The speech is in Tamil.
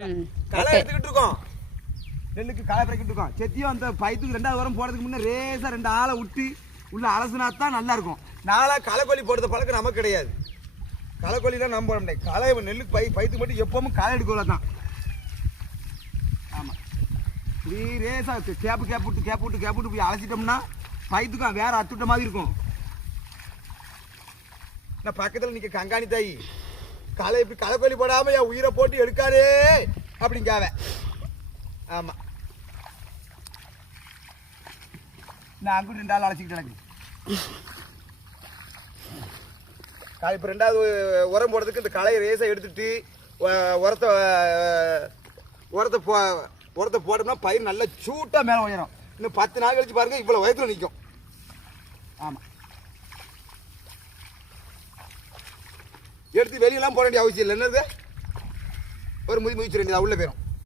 களை எடுத்துக்கிட்டு இருக்கோம் நெல்லுக்கு களை பறக்கிட்டு இருக்கோம் செத்தியும் அந்த பைத்துக்கு ரெண்டாவது வாரம் போறதுக்கு முன்னே ரேசா ரெண்டு ஆளை விட்டு உள்ள அலசுனா தான் நல்லா இருக்கும். நாளா களைக்கொல்லி போடுறது பழக்கம் நமக்கு கிடையாது. களைக்கொல்லிலாம் நம்ம போட முடியாது களை நெல்லுக்கு பை பைத்துக்கு மட்டும் எப்பவும் களை எடுக்கல தான். ஆமாம் இப்படி ரேசா கேப்பு கேப் விட்டு கேப் விட்டு கேப் விட்டு போய் அலசிட்டோம்னா பைத்துக்கும் வேற அத்துட்ட மாதிரி இருக்கும். நான் பக்கத்தில் நிற்க கங்காணி தாயி. களை இப்படி களைக்கொல்லி போடாமல் என் உயிரை போட்டு எடுக்காதே அப்படிங்காவ. ஆமாம் நான் அங்கிட்டு ரெண்டு ஆள் அழைச்சிக்கிட்டு எனக்கு இப்போ ரெண்டாவது உரம் போடுறதுக்கு இந்த களையை ரேஸை எடுத்துட்டு உரத்தை உரத்தை போ உரத்தை போட்டோம்னா பயிர் நல்லா சூட்டாக மேலே உயரும். இன்னும் பத்து நாள் கழிச்சு பாருங்க இவ்வளோ வயத்தில் நிற்கும் ஆமாம் எடுத்து வெளியெல்லாம் போட வேண்டிய அவசியம் இல்லை. என்னது? ஒரு முதி முதிச்சு வேண்டியது உள்ளே போயிடும்